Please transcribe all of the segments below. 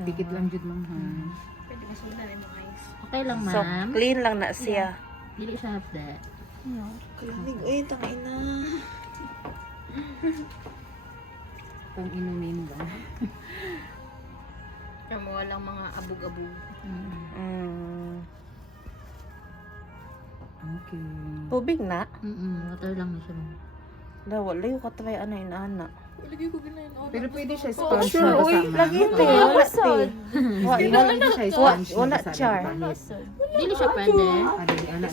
siya. Dikit lang jud ma'am ha. Pwede masunan yung mga ice. Okay lang, So, ma'am. clean lang na siya. Dili siya hapda. Klinig. Uy, tangina. Pang inumin ba? Kaya mo walang mga abog-abog. Mm. Okay. Tubig na. Water lang na siya, ma'am. Wala yung katry ana inana. Lagi ko ginayin. Pero pwede siya Oh, sponge sure. na Uy, kasama. lagi te. Wala te. Wala di siya sponge na Wala, kasama, char. di ba? Dili siya pwede. Ada di anak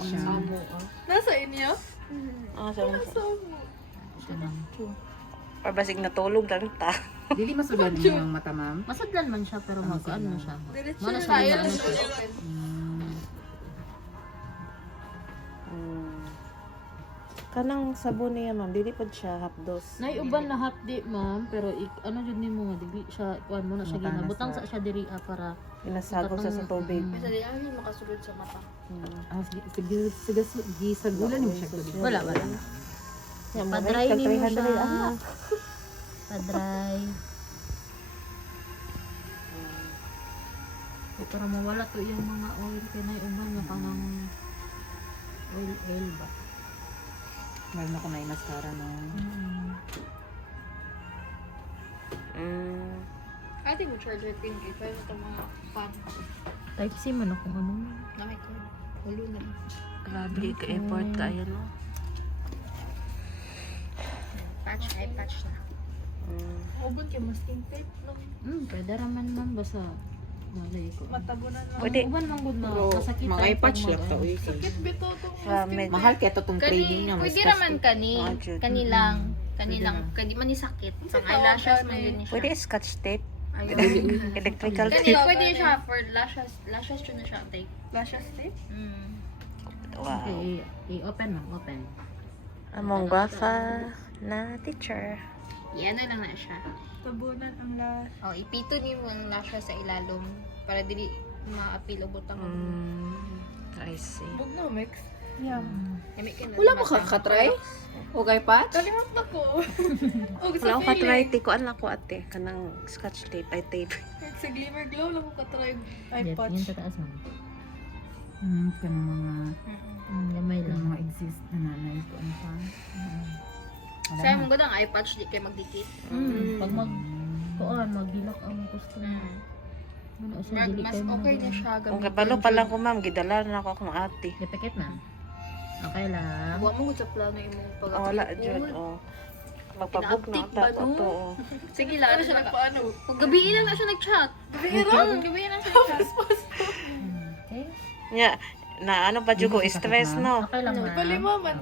siya. Nasa inyo? Ah, sabi Nasa mo. Siya lang. or basig natulog lang ta. Dili masugan niyo ang mata ma'am. Masaglan man siya, pero mag-ano na siya. Diretso Wala na siya tayo. ano siya. Mm. Kanang sabon niya ma'am, dili pod siya hapdos. Naiuban na hapdi, ma'am, pero ano jud nimo nga dili siya kuan mo na siya Matanas ginabutang na. sa siya diri para Inasagol sa tubig. Basta di ano makasugod sa mata. Ah, sige gisagulan niyo siya. wala. Yan, Pa-dry kag nimo 300 siya. ana. Pa-dry. Para mawala to yung mga oil kay naiuban nga kanang oil ba. Meron ako na mascara no. Mm. Ate mo charger pin kay pero ito mga fan Type C man ako ano. na may cord. Ulo na. Grabe ka effort ka ayan no. Patch ay patch na. Mm. Ugon kay masking tape lang. Pwede raman man basta malay ko. Matabunan lang. Pwede. Uban man gud Pero masakit. mga patch lang ta uy. Sakit bito to. Ramen. Mahal kaya to tong training niya. Pwede naman kani. Ah, Jud. Kanilang. Pwede Kanilang. na. Kadi man ni sakit. Sa eyelashes man din siya. Pwede scotch tape, Ayun. electrical Kani tape. pwede siya for lashes. Lashes yun na siya tape. Lashes tape? Wow. Okay, i-open mo, open. Among gwafa na teacher. Yan na lang na siya. Tabunan ang lahat. Oh, ipito niyo ang lashes sa ilalom para dili maapil o butang. I see. Bug na, mix. Yami ka na. Wala mo kakatry? O kay Pat? Kalimot na ko. O Wala sa ko katry, feeling. tikuan lang ko ate. Kanang scotch tape, ay tape. Sa Glimmer Glow lang mo katry Yan, iPod. yan tataas mo. Kanang mga Gamay lang. mga exist na nanay ko ano pa. Sa mong gudang eye patch di kay magdikit. Pag kuan, maghilak ang customer. Ano siya, dili Mas kayo okay na mag- siya gamitin. Kung kabalo pa lang ko ma'am, gidala na ako akong ate. Ipikit na. Okay lang. Huwag mo gud sa plano imong pag Oh, wala jud. Oh. Magpabook na Pinauptik ako ba, to. no? Oh. Sige lang, ano siya nagpaano? Kung gabi lang na siya nag-chat. Gabi lang siya nag-chat. Okay. Nya, na ano pa jud ko stress no. Okay lang, ma'am. Palima man,